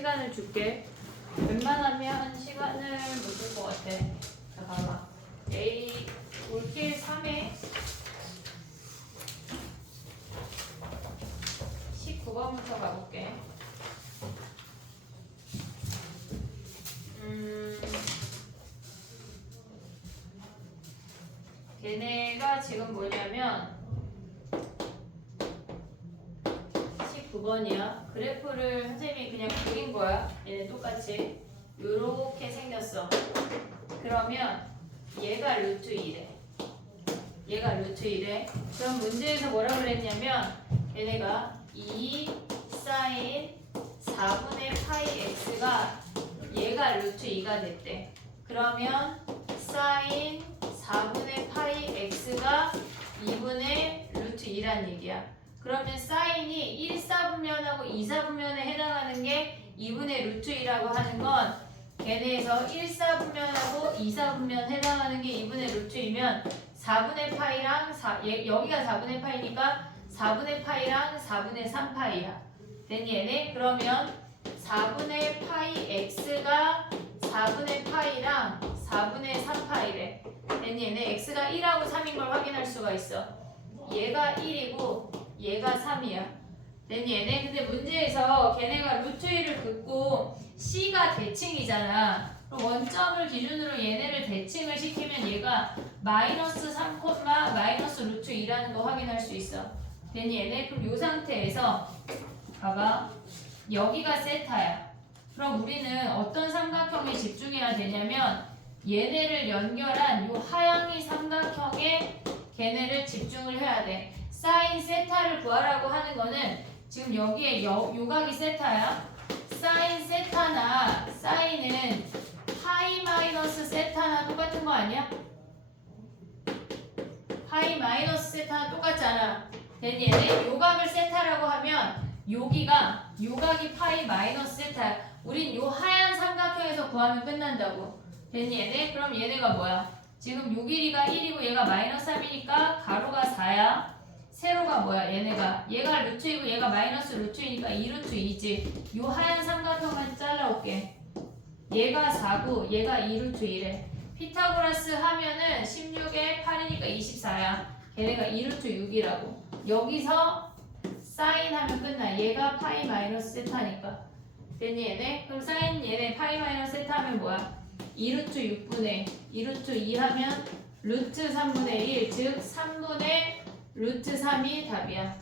시간을 줄게. 웬만하면 시간을 못 줄 것 같아. 자, 봐봐. A 올길 3에 19번부터 가볼게. 걔네가 지금 뭐냐면 19번이야. 그래프를 선생님이 그냥 그린 거야. 얘네 똑같이 요렇게 생겼어. 그러면 얘가 루트 1에 얘가 루트 1에 그럼 문제에서 뭐라 그랬냐면 얘네가 2 사인 4분의 파이 x가 얘가 루트 2가 됐대. 그러면 사인 4분의 파이 x가 2분의 루트 2란 얘기야. 그러면 사인이 1, 4분면하고 2, 4분면에 해당하는 게 2분의 루트 2라고 하는 건 걔네에서 1, 4분면하고 2, 4분면 해당하는 게 2분의 루트 2면 4분의 파이랑 여기가 4분의 파이니까 4분의 파이랑 4분의 3파이야. 됐니 얘네? 그러면 4분의 파이 x가 4분의 파이랑 4분의 3파이래. 됐니 얘네? x가 1하고 3인 걸 확인할 수가 있어. 얘가 1이고 얘가 3이야. 됐니 얘네? 근데 문제에서 걔네가 루트 1을 긋고 c가 대칭이잖아. 그럼 원점을 기준으로 얘네를 대칭을 시키면 얘가 마이너스 3, 마이너스 루트 2라는 거 확인할 수 있어. 됐니 얘네? 그럼 이 상태에서 봐봐. 여기가 세타야. 그럼 우리는 어떤 삼각형에 집중해야 되냐면 얘네를 연결한 이 하향이 삼각형에 걔네를 집중을 해야 돼. 사인 세타를 구하라고 하는 거는 지금 여기에 요각이 세타야. 사인 세타나 사인은 파이 마이너스 세타나 똑같은 거 아니야? 파이 마이너스 세타나 똑같잖아. 됐니 얘네? 요각을 세타라고 하면 요각이 파이 마이너스 세타야. 우린 요 하얀 삼각형에서 구하면 끝난다고. 됐니 얘네? 그럼 얘네가 뭐야? 지금 요 길이가 1이고 얘가 마이너스 3이니까 가로가 4야. 세로가 뭐야? 얘가 루트 2고 얘가 마이너스 루트 2니까 2루트 2지. 요 하얀 삼각형만 잘라올게. 얘가 4고 얘가 2루트 2래. 피타고라스 하면은 16에 8이니까 24야. 걔네가 2루트 6이라고. 여기서 사인 하면 끝나. 얘가 파이 마이너스 세타니까. 됐니 얘네? 그럼 사인 얘네 파이 마이너스 세타 하면 뭐야? 2루트 6분의 2루트 2 하면 루트 3분의 1, 즉 3분의 루트 3이 답이야.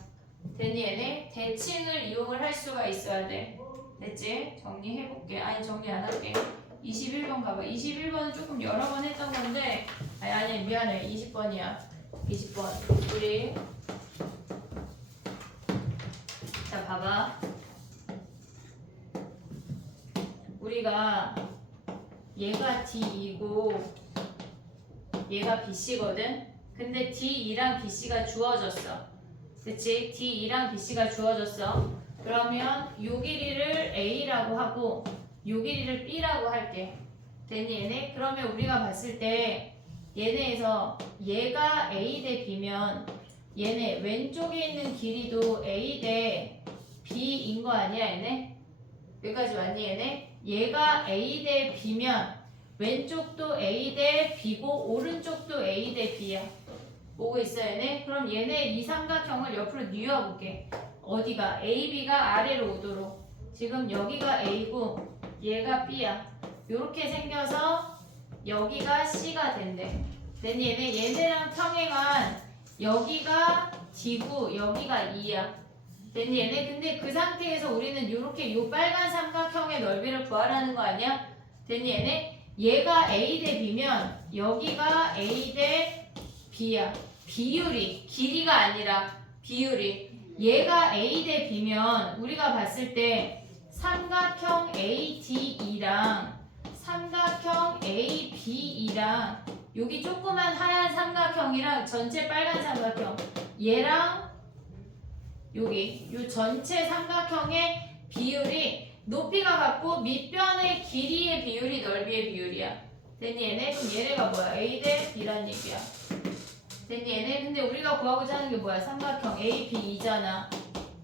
됐니 얘네? 대칭을 이용을 할 수가 있어야 돼. 됐지? 정리해볼게. 아니 정리 안 할게. 21번 가봐. 21번은 조금 여러 번 했던 건데 아니 미안해. 20번이야. 20번 우리 자 봐봐. 우리가 얘가 D2고 얘가 BC거든? 근데 D2랑 BC가 주어졌어. 그치? D2랑 BC가 주어졌어. 그러면 요 길이를 A라고 하고 요 길이를 B라고 할게. 됐니 얘네? 그러면 우리가 봤을 때 얘네에서 얘가 A 대 B면 얘네 왼쪽에 있는 길이도 A 대 B인 거 아니야 얘네? 여기까지 왔니 얘네? 얘가 A 대 B면 왼쪽도 A 대 B고 오른쪽도 A 대 B야. 보고 있어 얘네? 그럼 얘네 이 삼각형을 옆으로 뉘어볼게. 어디가? AB가 아래로 오도록. 지금 여기가 A고 얘가 B야. 요렇게 생겨서 여기가 C가 된대. 됐니 얘네? 얘네랑 평행한 여기가 D고 여기가 E야. 됐니 얘네? 근데 그 상태에서 우리는 요렇게 요 빨간 삼각형의 넓이를 구하라는 거 아니야? 됐니 얘네? 얘가 A 대 B면 여기가 A 대 B야. 비율이 길이가 아니라 비율이 얘가 A 대 B면 우리가 봤을 때 삼각형 ADE랑 삼각형 ABE랑 여기 조그만 하얀 삼각형이랑 전체 빨간 삼각형 얘랑 여기 요 전체 삼각형의 비율이 높이가 같고 밑변의 길이의 비율이 넓이의 비율이야. 됐니 얘네? 그럼 얘네가 뭐야? A 대 B란 얘기야. 됐니 얘네? 근데 우리가 구하고자 하는 게 뭐야? 삼각형 A, B, 2잖아.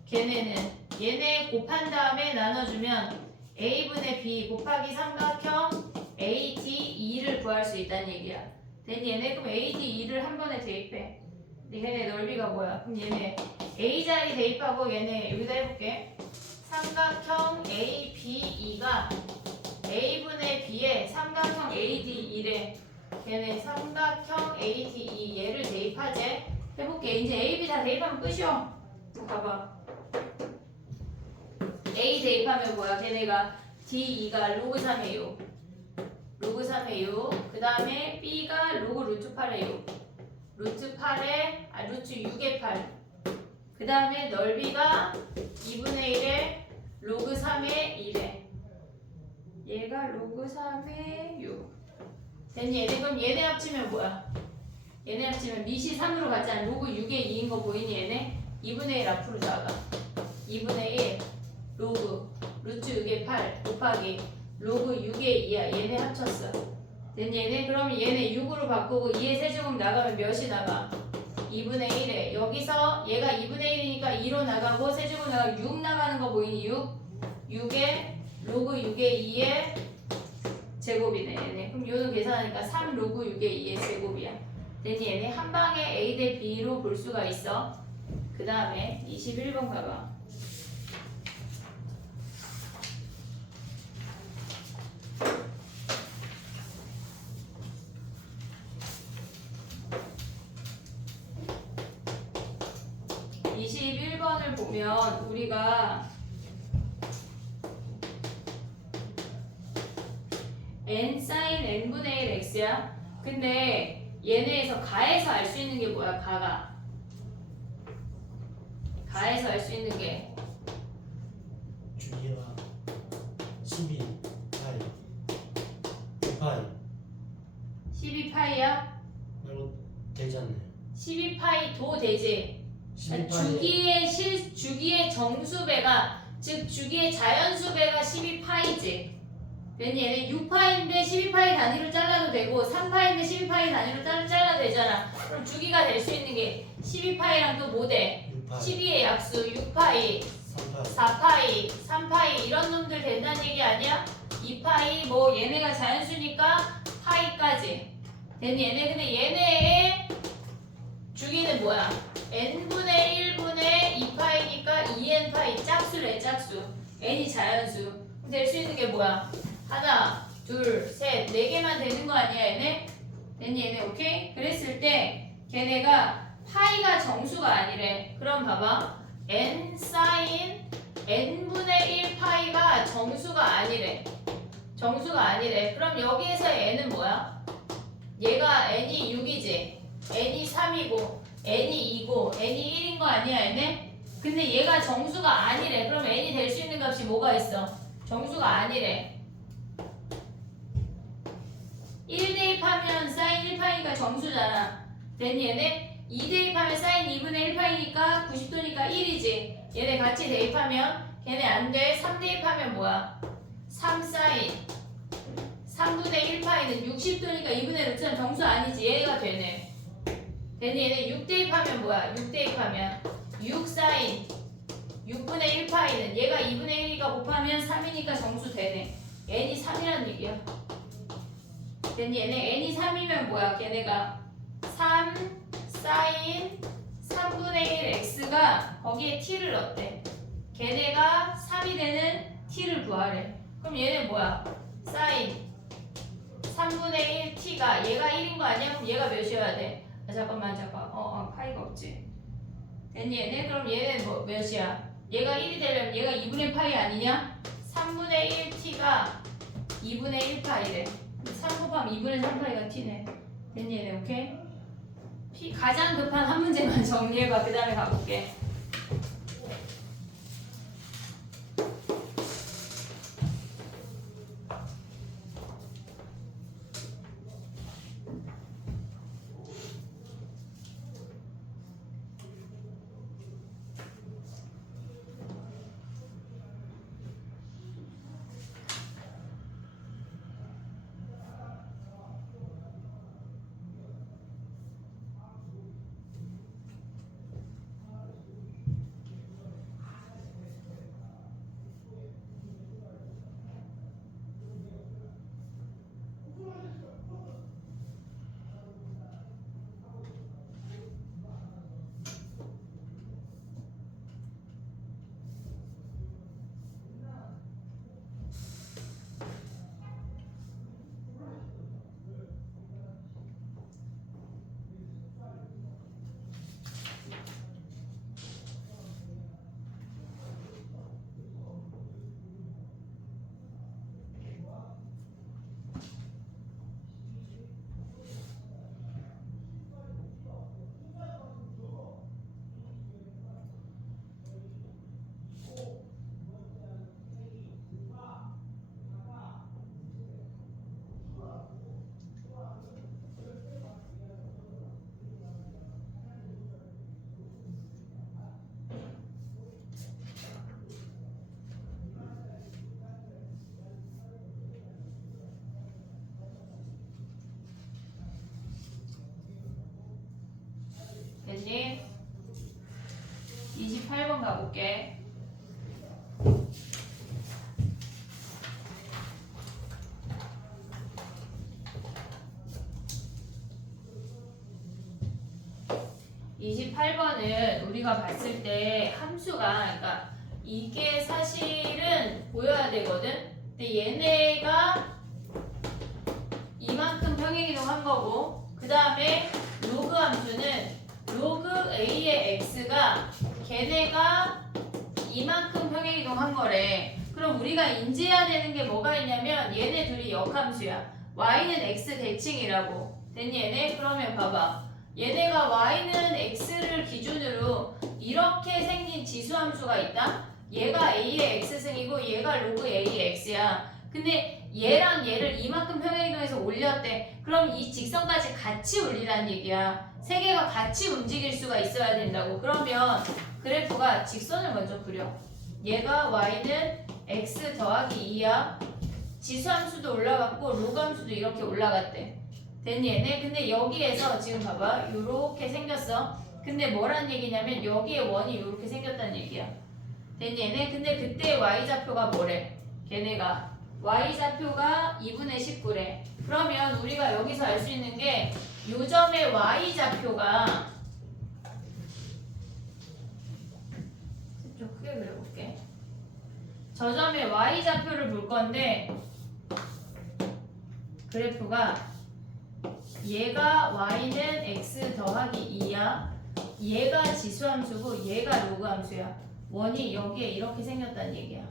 걔네는 얘네 곱한 다음에 나눠주면 a분의 b 곱하기 삼각형 AD2를 구할 수 있다는 얘기야. 됐니 얘네? 그럼 AD2를 한 번에 대입해. 근데 얘네 넓이가 뭐야? 그럼 얘네 A 자리 대입하고 얘네 여기다 해볼게. 삼각형 ABE가 A분의 B에 삼각형 AD2래. 걔네 삼각형 AD2 얘를 대입하지. 해볼게. 이제 AB 다 대입하면 끝이야. 봐봐. A 대입하면 뭐야? 걔네가 D2가 로그 3이에요. 로그 3이에요. 그 다음에 B가 로그 루트 8이에요. 루트 8에 루트 6의 8. 그 다음에 넓이가 2분의 1에 로그 3의 1에 얘가 로그 3의 6. 됐니? 얘네 그럼 얘네 합치면 뭐야? 얘네 합치면 밑이 3으로 갔잖아. 로그 6의 2인 거 보이니 얘네? 2분의 1 앞으로 나가. 2분의 1 로그 루트 6의 8 곱하기 로그 6의 2야. 얘네 합쳤어. 됐니? 얘네 그러면 얘네 6으로 바꾸고 2의 세제곱 나가면 몇이 나가? 2분의 1에 여기서 얘가 2분의 1이니까 2로 나가고 세제곱 나가면 6 나가는 거 보이니? 6에 로그 6의 2의 제곱이네 얘네. 그럼 요는 계산하니까 3 로그 6의 2의 제곱이야. 됐니? 얘네 한 방에 A 대 B로 볼 수가 있어. 그 다음에 21번 가봐. 을 보면 우리가 n sin n분의 1 x야. 근데 얘네에서 가에서 알 수 있는 게 뭐야? 가에서 알 수 있는 게 주기가 12 파이 2파이 12파이야? 이거 되지 않나요? 12파이도 되지. 12파이 주기의 정수배가 즉 주기의 자연수배가 12파이지. 됐니? 얘는 6파인데 12파이 단위로 잘라도 되고 3파인데 12파이 단위로 잘라도 되잖아. 그럼 주기가 될 수 있는 게 12파이랑 또 뭐 돼? 6파이 12의 약수 6파이 3파이 4파이 3파이 이런 놈들 된다는 얘기 아니야? 2파이 뭐 얘네가 자연수니까 파이까지. 됐니? 얘네 근데 얘네의 주기는 뭐야? n분의 1분의 2파이니까 2n파이 짝수래 짝수. n이 자연수. 될 수 있는 게 뭐야? 하나, 둘, 셋, 네 개만 되는 거 아니야 얘네? 됐니 얘네 오케이? 그랬을 때 걔네가 파이가 정수가 아니래. 그럼 봐봐. n sin n분의 1 파이가 정수가 아니래. 정수가 아니래. 그럼 여기에서의 n은 뭐야? 얘가 n이 6이지. n이 3이고 n이 2고 n이 1인 거 아니야 얘네? 근데 얘가 정수가 아니래. 그럼 n이 될 수 있는 값이 뭐가 있어? 정수가 아니래. 1 대입하면 sin 1파이니까 정수잖아. 됐니 얘네? 2 대입하면 sin 2분의 1파이니까 90도니까 1이지. 얘네 같이 대입하면 걔네 안 돼. 3 대입하면 뭐야? 3 sin 3분의 1파이는 60도니까 2분의 루트는 정수 아니지. 얘가 되네. 됐니? 얘네 6 대입하면 뭐야? 6 대입하면 6 sin 6분의 1파이는 얘가 2분의 1이니까 곱하면 3이니까 정수 되네. n이 3이라는 얘기야. 됐니? 얘네 n이 3이면 뭐야? 걔네가 3 sin 3분의 1 x가 거기에 t를 넣었대. 걔네가 3이 되는 t를 구하래. 그럼 얘네 뭐야? sin 3분의 1 t가 얘가 1인 거 아니야? 그럼 얘가 몇이어야 돼? 아, 잠깐만 파이가 없지. 됐니 얘네? 그럼 얘는 뭐 몇이야? 얘가 1이 되려면 얘가 2분의 파이 아니냐? 3분의 1 t가 2분의 1 파이래. 3 곱하면 2분의 3 파이가 t네. 됐니 얘네? 오케이? 가장 급한 한 문제만 정리해봐. 그 다음에 가볼게. 됐니? 28번 가볼게. (28번은) 우리가 봤을 때 함수가, 그러니까 이게 사실은 보여야 되거든. 근데 얘네가 이만큼 평행이동한 거고, 그 다음에 로그 함수는 로그 a의 x가 걔네가 이만큼 평행이동한 거래. 그럼 우리가 인지해야 되는 게 뭐가 있냐면 얘네 둘이 역함수야. y는 x 대칭이라고. 됐니 얘네? 그러면 봐봐. 얘네가 y는 x를 기준으로 이렇게 생긴 지수함수가 있다. 얘가 a의 x승이고 얘가 로그 a의 x야. 근데 얘랑 얘를 이만큼 평행이동해서 올렸대. 그럼 이 직선까지 같이 올리라는 얘기야. 세 개가 같이 움직일 수가 있어야 된다고. 그러면 그래프가 직선을 먼저 그려. 얘가 y는 x 더하기 2야. 지수함수도 올라갔고 로그함수도 이렇게 올라갔대. 됐니 얘네? 근데 여기에서 지금 봐봐. 요렇게 생겼어. 근데 뭐란 얘기냐면 여기에 원이 요렇게 생겼다는 얘기야. 됐니 얘네? 근데 그때 y좌표가 뭐래? 걔네가 y좌표가 2분의 19래. 그러면 우리가 여기서 알 수 있는 게 요 점의 y좌표가 좀 크게 그려볼게. 저 점의 y좌표를 볼 건데 그래프가 얘가 y는 x 더하기 2야. 얘가 지수함수고 얘가 로그함수야. 원이 여기에 이렇게 생겼다는 얘기야.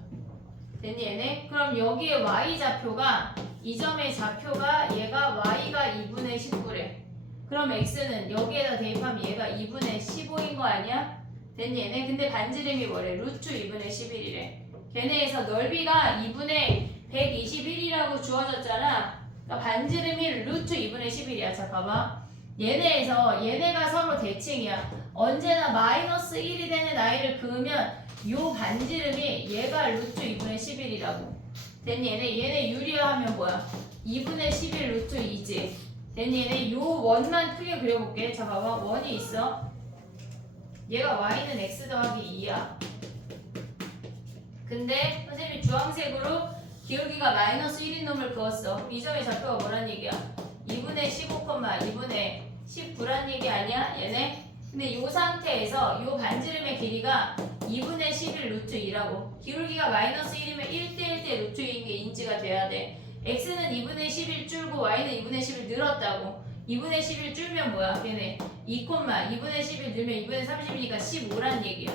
됐니 얘네? 그럼 여기에 y좌표가 이 점의 좌표가 얘가 y가 2분의 19래. 그럼 x는 여기에다 대입하면 얘가 2분의 15인 거 아니야? 됐니 얘네? 근데 반지름이 뭐래? 루트 2분의 11이래. 걔네에서 넓이가 2분의 121이라고 주어졌잖아. 그러니까 반지름이 루트 2분의 11이야. 자 봐봐. 얘네가 서로 대칭이야. 언제나 마이너스 1이 되는 i를 그으면 요 반지름이 얘가 루트 2분의 11이라고. 됐니 얘네 유리화하면 뭐야? 2분의 11 루트 2지. 됐니 얘네 요 원만 크게 그려볼게. 자 봐봐. 원이 있어. 얘가 y는 x 더하기 2야. 근데 선생님이 주황색으로 기울기가 마이너스 1인 놈을 그었어. 이 점의 좌표가 뭐란 얘기야? 2분의 15, 2분의 19란 얘기 아니야? 얘네? 근데 이 상태에서 이 반지름의 길이가 2분의 11 루트 2라고. 기울기가 마이너스 1이면 1대1대 루트 2인 게 인지가 돼야 돼. x는 2분의 11 줄고 y는 2분의 11 늘었다고. 2분의 11 줄면 뭐야? 걔네 2, 2분의 11 늘면 2분의 30이니까 15란 얘기야.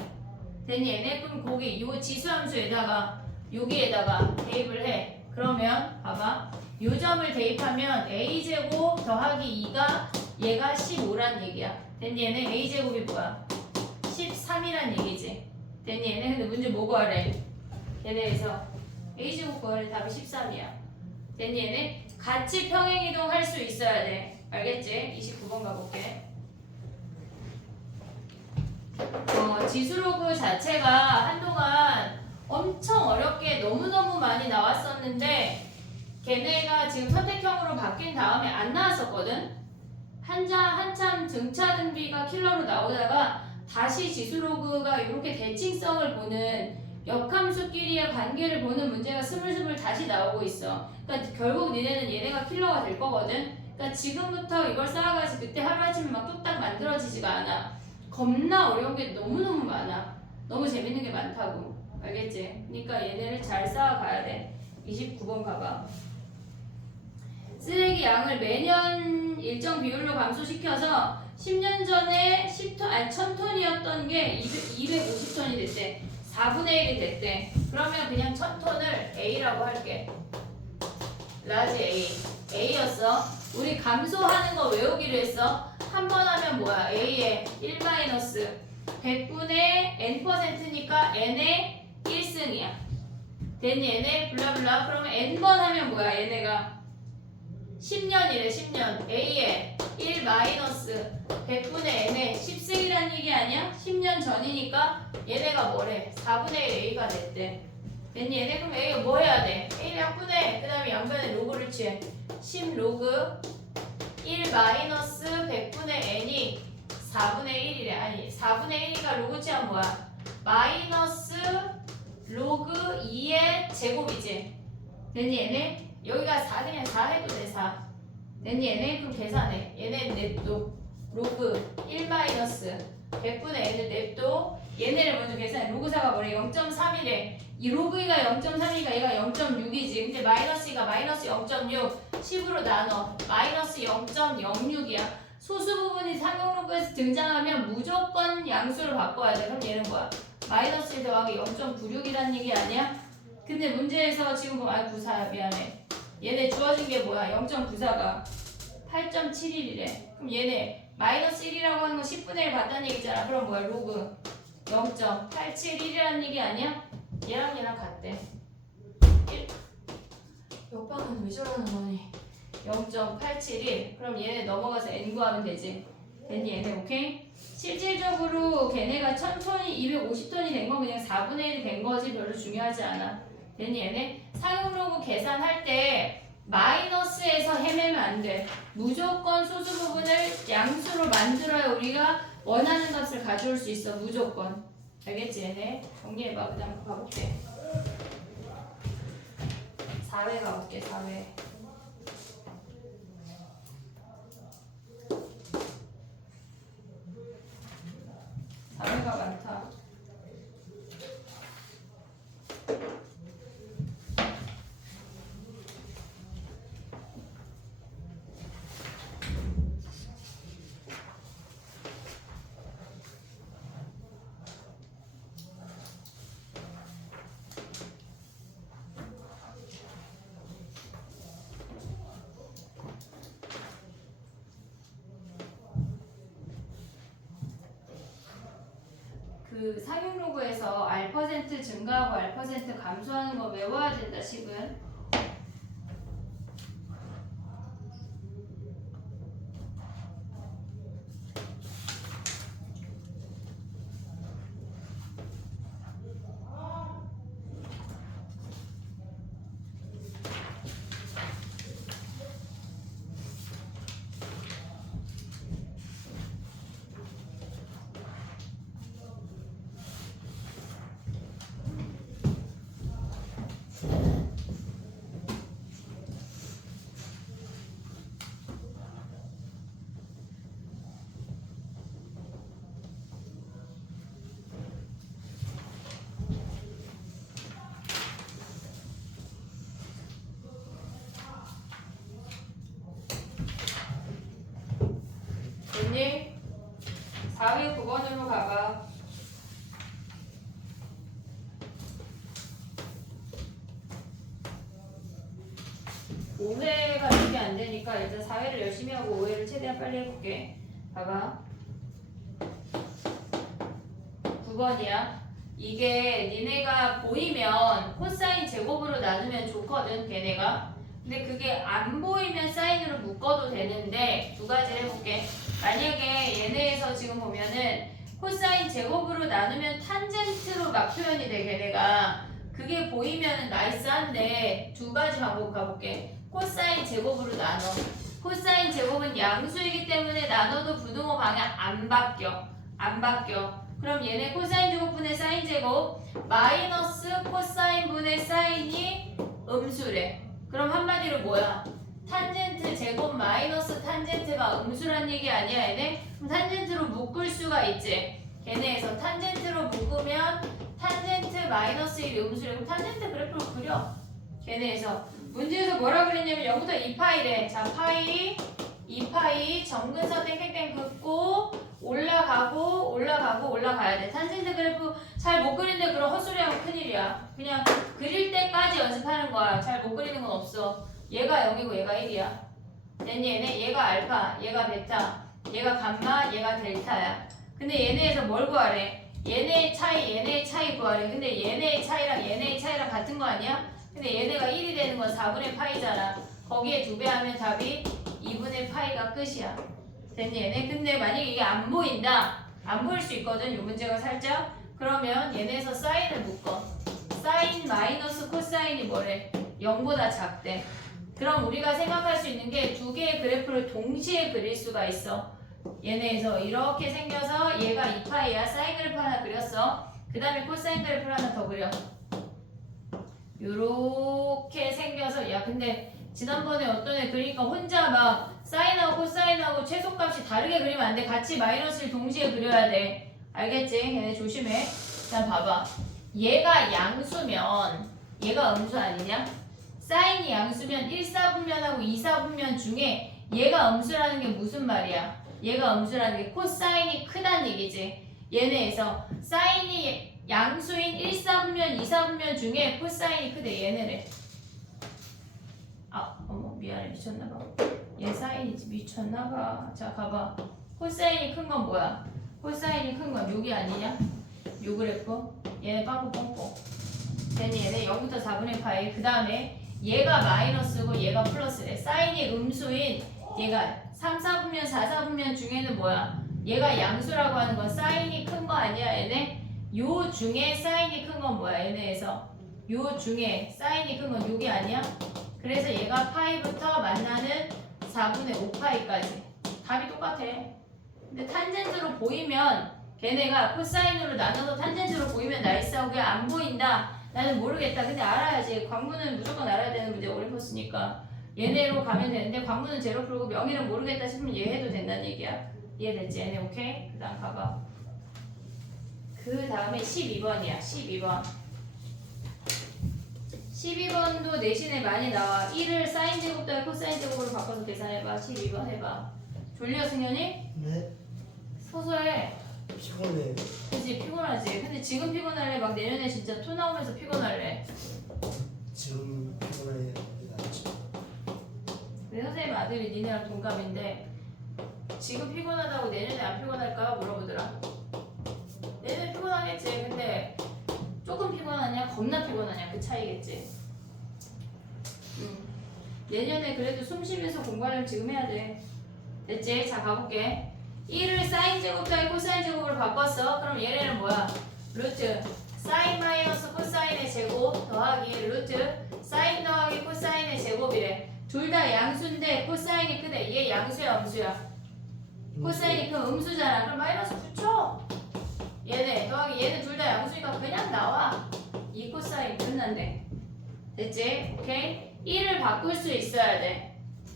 됐니 얘네? 그럼 거기 요 지수함수에다가 여기에다가 대입을 해. 그러면 봐봐. 요 점을 대입하면 a제곱 더하기 2가 얘가 15란 얘기야. 됐니 얘네? a제곱이 뭐야? 13이란 얘기지. 됐니 얘네? 근데 문제 뭐 구하래? 얘네에서 a제곱 구하래. 답이 13이야. 됐니 얘네? 같이 평행이동 할 수 있어야 돼. 알겠지? 29번 가볼게. 지수로그 자체가 한동안 엄청 어렵게 너무너무 많이 나왔었는데 걔네가 지금 선택형으로 바뀐 다음에 안 나왔었거든? 한참 등차등비가 킬러로 나오다가 다시 지수로그가 이렇게 대칭성을 보는 역함수끼리의 관계를 보는 문제가 스물스물 다시 나오고 있어. 그러니까 결국 니네는 얘네가 킬러가 될 거거든? 그러니까 지금부터 이걸 쌓아가지고 그때 하루아침에 막 뚝딱 만들어지지가 않아. 겁나 어려운 게 너무너무 많아. 너무 재밌는 게 많다고. 알겠지? 그러니까 얘네를 잘 쌓아가야 돼. 29번 가봐. 쓰레기 양을 매년 일정 비율로 감소시켜서 10년 전에 1000톤이었던 게 250톤이 됐대. 4분의 1이 됐대. 그러면 그냥 1000톤을 A라고 할게. 라지 A. A였어. 우리 감소하는 거 외우기로 했어. 한 번 하면 뭐야? A의 1 마이너스 100분의 N%니까 N의 1승이야. 됐니 얘네? 블라블라. 그러면 N번 하면 뭐야? 얘네가 10년이래. 10년. A의 1 마이너스 100분의 N의 10승이란 얘기 아니야? 10년 전이니까 얘네가 뭐래? 4분의 1 A가 됐대. 됐니 얘네? 그럼 A가 뭐 해야 돼? A를 약분해. 그 다음에 양변에 로그를 취해. 10 로그 1 마이너스 100분의 N이 4분의 1이래. 아니 4분의 1이니까 로그 치면 뭐야? 마이너스 로그 2의 제곱이지. 됐니 얘네? 여기가 4 그냥 4 해도 돼 4. 됐니 얘네? 그럼 계산해. 얘네 냅둬. 로그 1 마이너스 100분의 n을 냅둬. 얘네를 먼저 계산해. 로그 4가 뭐래? 0.3이래. 이 로그 2가 0.3이니까 얘가 0.6이지. 근데 마이너스 2가 마이너스 0.6 10으로 나눠. 마이너스 0.06이야. 소수 부분이 상용로그에서 등장하면 무조건 양수를 바꿔야 돼. 그럼 얘는 뭐야? 마이너스 1 더하기 0.96이라는 얘기 아니야? 근데 문제에서 지금 뭐, 94야. 미안해. 얘네 주어진 게 뭐야? 0.94가 8.71이래. 그럼 얘네 마이너스 1이라고 하는 거 10분의 1 같다는 얘기잖아. 그럼 뭐야? 로그 0.871이라는 얘기 아니야? 얘랑 같대. 1. 옆방은 왜 저러는 거니? 0.871. 그럼 얘네 넘어가서 n 구하면 되지. 됐니 얘네? 오케이? 실질적으로 걔네가 1000톤이 250톤이 된 건 그냥 4분의 1이 된 거지. 별로 중요하지 않아. 됐니 얘네? 상용로그 계산할 때 마이너스에서 헤매면 안 돼. 무조건 소수 부분을 양수로 만들어야 우리가 원하는 값을 가져올 수 있어. 무조건. 알겠지 얘네? 정리해봐. 그 다음 가볼게. 4회 가볼게. 4회. 4회가 많다. 그 상용로그에서 R% 증가하고 R% 감소하는 거 외워야 된다. 식은 됐니? 4회 9번으로 가봐. 5회가 이렇게 안 되니까 일단 4회를 열심히 하고 5회를 최대한 빨리 해볼게. 봐봐. 9번이야. 이게 니네가 보이면 코사인 제곱으로 나누면 좋거든, 걔네가. 근데 그게 안 보이면 사인으로 묶어도 되는데 두 가지 해볼게. 만약에 얘네에서 지금 보면은 코사인 제곱으로 나누면 탄젠트로 막 표현이 돼, 걔네가. 그게 보이면은 나이스한데 두 가지 방법 가볼게. 코사인 제곱으로 나눠. 코사인 제곱은 양수이기 때문에 나눠도 부등호 방향 안 바뀌어. 안 바뀌어. 그럼 얘네 코사인 제곱분의 사인 제곱 마이너스 코사인 분의 사인이 음수래. 그럼 한마디로 뭐야? 탄젠트 제곱 마이너스 탄젠트가 음수란 얘기 아니야 얘네? 그럼 탄젠트로 묶을 수가 있지. 걔네에서 탄젠트로 묶으면 탄젠트 마이너스 1이 음수래. 그럼 탄젠트 그래프를 그려. 걔네에서 문제에서 뭐라 그랬냐면 0부터 2파이래. 자, 파이 2파이 정근선 땡땡땡 긋고 올라가고 올라가야 돼. 탄젠트 그래프 잘 못 그리는데 그런 헛소리하면 큰일이야. 그냥 그릴 때까지 연습하는 거야. 잘 못 그리는 건 없어. 얘가 0이고 얘가 1이야. 됐니 얘네? 얘가 알파, 얘가 베타, 얘가 감마, 얘가 델타야. 근데 얘네에서 뭘 구하래? 얘네의 차이 구하래. 근데 얘네의 차이랑 같은 거 아니야? 근데 얘네가 1이 되는 건 4분의 파이잖아. 거기에 2배 하면 답이 2분의 파이가 끝이야. 됐니 얘네? 근데 만약에 이게 안 보인다. 안 보일 수 있거든. 이 문제가 살짝. 그러면 얘네에서 사인을 묶어. 사인 마이너스 코사인이 뭐래? 0보다 작대. 그럼 우리가 생각할 수 있는 게 두 개의 그래프를 동시에 그릴 수가 있어. 얘네에서 이렇게 생겨서 얘가 2파이야. 사인 그래프 하나 그렸어. 그 다음에 코사인 그래프를 하나 더 그려. 요렇게 생겨서 야 근데 지난번에 어떤 애 그리니까 혼자 막 사인하고 코사인하고 최소값이 다르게 그리면 안 돼. 같이 마이너스를 동시에 그려야 돼. 알겠지? 얘네 조심해. 자 봐봐. 얘가 양수면 얘가 음수 아니냐? 사인이 양수면 1사분면하고 2사분면 중에 얘가 음수라는 게 무슨 말이야? 얘가 음수라는 게 코사인이 크다는 얘기지. 얘네에서 사인이 양수인 1사분면, 2사분면 중에 코사인이 크대. 얘네래. 아, 어머 미안해 미쳤나봐. 얘 사인이 미쳤나봐. 자 가봐. 코사인이 큰 건 뭐야? 코사인이 큰 건 여기 아니냐? 요 그래프. 얘네 빠꾸 뽕뽕. 되니 얘네 0부터 4분의 파이. 그 다음에 얘가 마이너스고 얘가 플러스래. 사인이 음수인 얘가 3, 4분면, 4, 4분면 중에는 뭐야? 얘가 양수라고 하는 건 사인이 큰 거 아니야 얘네? 요 중에 사인이 큰 건 뭐야 얘네에서? 요 중에 사인이 큰 건 요게 아니야? 그래서 얘가 파이부터 만나는 4분의 5파이까지 답이 똑같아. 근데 탄젠트로 보이면 걔네가 코사인으로 나눠서 탄젠트로 보이면 나이스하고 그냥 안 보인다. 나는 모르겠다. 근데 알아야지. 광문은 무조건 알아야 되는 문제 오림포스니까 얘네로 가면 되는데 광문은 제로 풀고 명의는 모르겠다 싶으면 얘 해도 된다는 얘기야. 이해됐지? 얘네 오케이? 그 다음 가봐. 그 다음에 12번이야. 12번. 12번도 내신에 많이 나와. 1을 사인 제곱 더하기 코사인 제곱으로 바꿔서 계산해봐. 12번 해봐. 졸려 승현이? 네. 소소해. 피곤해. 그치 피곤하지. 근데 지금 피곤할래? 막 내년에 진짜 토 나오면서 피곤할래? 지금 피곤해. 내 선생님 아들이 니네랑 동갑인데 지금 피곤하다고 내년에 안 피곤할까 물어보더라. 내년에 피곤하겠지. 근데 조금 피곤하냐 겁나 피곤하냐 그 차이겠지. 내년에 그래도 숨 쉬면서 공부하려면 지금 해야 돼. 됐지? 자 가볼게. 1을 사인 제곱 더하기 코사인 제곱으로 바꿨어. 그럼 얘네는 뭐야? 루트 사인 마이너스 코사인의 제곱 더하기 루트 사인 더하기 코사인의 제곱이래. 둘 다 양수인데 코사인이 크대. 얘 양수야 음수야? 코사인이 큰 음수잖아. 그럼 마이너스 붙여. 얘네 더하기 얘는 둘 다 양수니까 그냥 나와. 이 코사인 끝난대. 됐지? 오케이? 1을 바꿀 수 있어야 돼.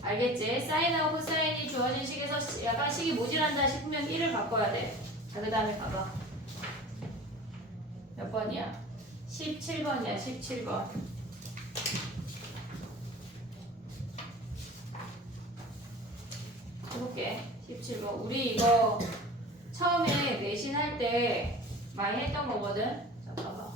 알겠지? 사인하고 코사인이 주어진 식에서 약간 식이 모질한다 싶으면 1을 바꿔야 돼. 자, 그 다음에 가봐. 몇 번이야? 17번이야, 17번. 해볼게. 17번. 우리 이거 처음에 내신 할 때 많이 했던 거거든? 자, 봐봐.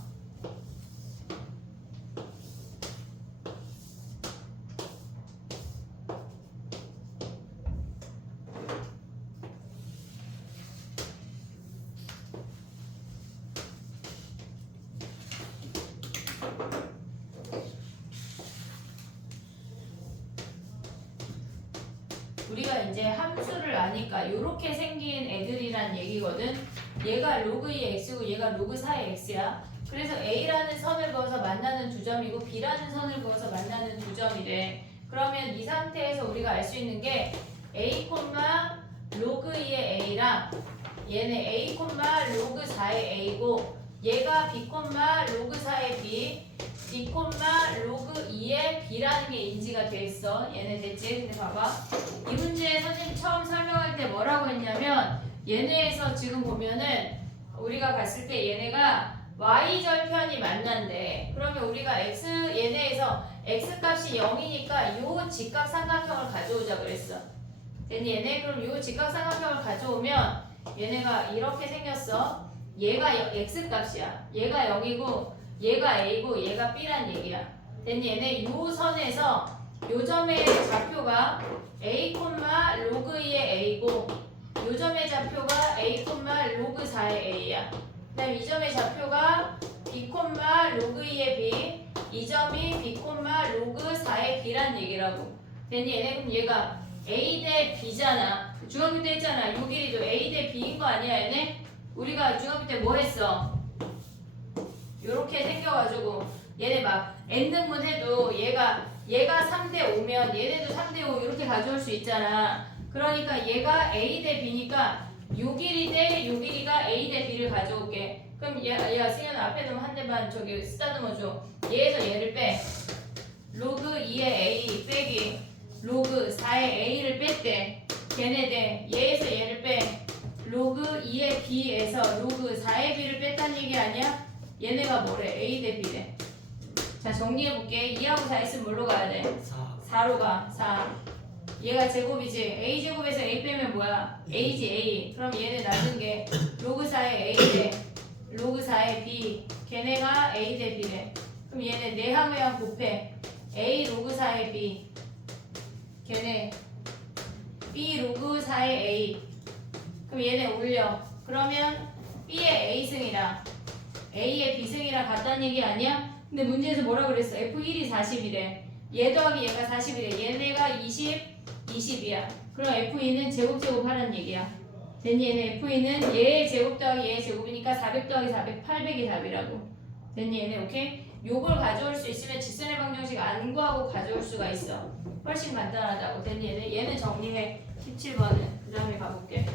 우리가 이제 함수를 아니까 이렇게 생긴 애들이란 얘기거든. 얘가 로그 2의 x고 얘가 로그 4의 x야. 그래서 A라는 선을 그어서 만나는 두 점이고 B라는 선을 그어서 만나는 두 점이래. 그러면 이 상태에서 우리가 알 수 있는 게 A, 로그 2의 A랑 얘네 A, 로그 4의 A고 얘가 B, 로그 4의 B, B, 로그 2의 B라는 게 인지가 돼 있어. 얘네 됐지? 근데 봐봐. 이 문제 선생님 처음 설명할 때 뭐라고 했냐면 얘네에서 지금 보면은 우리가 봤을 때 얘네가 y절편이 만난대. 그러면 우리가 얘네에서 x값이 0이니까 요 직각삼각형을 가져오자 그랬어. 됐니 얘네? 그럼 요 직각삼각형을 가져오면 얘네가 이렇게 생겼어. 얘가 x값이야. 얘가 0이고 얘가 a고 얘가 b란 얘기야. 됐니 얘네? 요 선에서 요 점의 좌표가 a, 로그 2의 a고 요 점의 좌표가 a, 로그 4의 a야. 그 다음 이 점의 좌표가 b, 로그 2의 b, 이 점이 b, 로그 4의 b란 얘기라고. 됐니 얘네? 그럼 얘가 a 대 b잖아. 중학교 때 했잖아. 요 길이도 a 대 b인 거 아니야 얘네? 우리가 중학교 때 뭐 했어? 요렇게 생겨가지고 얘네 막 n등분 해도 얘가 3대 5면 얘네도 3대 5 이렇게 가져올 수 있잖아. 그러니까 얘가 A 대 B니까 요 길이 대 요 길이가 A 대 B를 가져올게. 그럼 야 승현아 앞에 놈 한 대만 저기 쓰다듬어줘. 얘에서 얘를 빼. 로그 2의 A 빼기 로그 4의 A를 뺐대. 걔네들 얘에서 얘를 빼. 로그 2의 B에서 로그 4의 B를 뺐다는 얘기 아니야? 얘네가 뭐래? A 대 B래. 자 정리해볼게. 2하고 4 있으면 뭘로 가야 돼? 4로 가. 4. 얘가 제곱이지. A 제곱에서 A 빼면 뭐야? A지 A. 그럼 얘네 낮은 게 로그 4의 A 대 로그 4의 B. 걔네가 A 대 B래. 그럼 얘네 내함의항 곱해. A 로그 4의 B. 걔네 B 로그 4의 A. 그럼 얘네 올려. 그러면 B의 A승이랑 A의 B승이랑 같다는 얘기 아니야? 근데 문제에서 뭐라 그랬어? F1이 40이래. 얘 더하기 얘가 40이래. 얘네가 20, 20이야. 그럼 F2는 제곱 하라는 얘기야. 됐니? 얘네 F2는 얘의 제곱 더하기 얘의 제곱이니까 400 더하기 400, 800이 답이라고. 됐니? 얘네 오케이? 요걸 가져올 수 있으면 직선의 방정식 안 구하고 가져올 수가 있어. 훨씬 간단하다고. 됐니? 얘는 정리해. 17번은. 그 다음에 가볼게.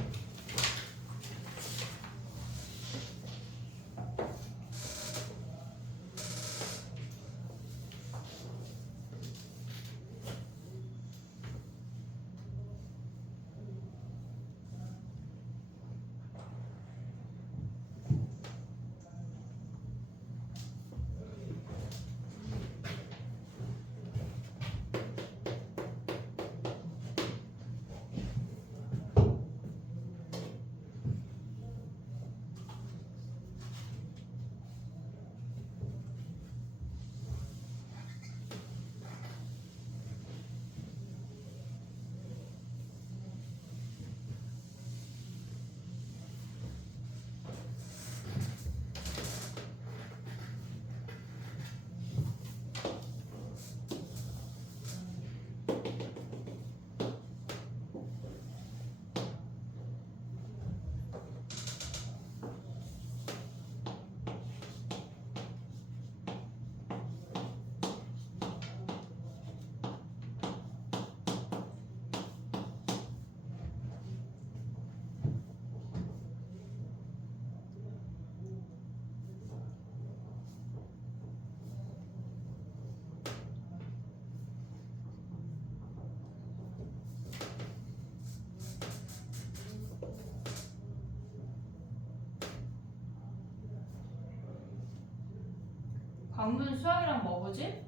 광문 수학이랑 뭐 보지?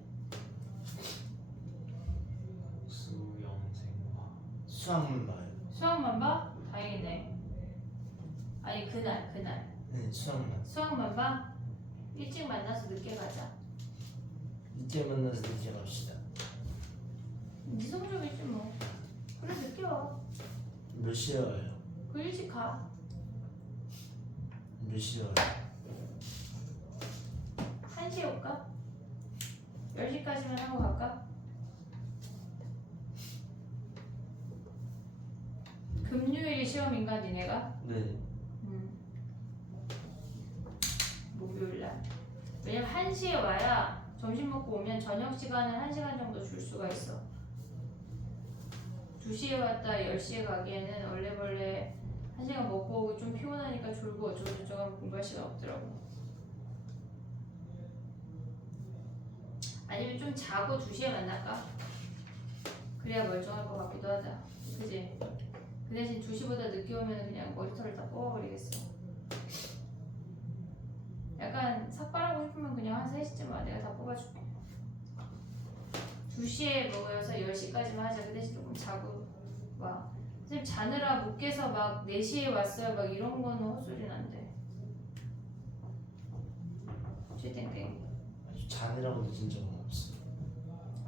수영생화. 수학만 봐요. 수학만 봐? 다행이네. 아니 그날 네, 수학만. 수학만 봐? 일찍 만나서 늦게 가자. 이때 만나서 늦게 갑시다. 네 성적이지 뭐. 그래 늦게 와. 몇 시에 와요? 그 일찍 가. 몇 시에 와요? 1시에 올까? 10시까지만 하고 갈까? 금요일이 시험인가 니네가? 네. 목요일날. 왜냐면 1시에 와야 점심 먹고 오면 저녁 시간을 1시간 정도 줄 수가 있어. 2시에 왔다 10시에 가기에는 원래 1시간 먹고 오고 좀 피곤하니까 졸고 어쩌고저쩌고 하면 공부할 시간 없더라고. 아니면 좀 자고 2시에 만날까? 그래야 멀쩡할 것 같기도 하다. 그지? 그 대신 2시보다 늦게 오면 그냥 머리털을 다 뽑아버리겠어. 약간 삭발하고 싶으면 그냥 한 3시쯤 와. 내가 다 뽑아줄게. 2시에 모여서 10시까지만 하자. 그 대신 조금 자고 와. 선생님 자느라 못 깨서 막 4시에 왔어요. 막 이런 거는 헛소리 난대. 쥐땡땡. 자느라고 늦은 적은 없어.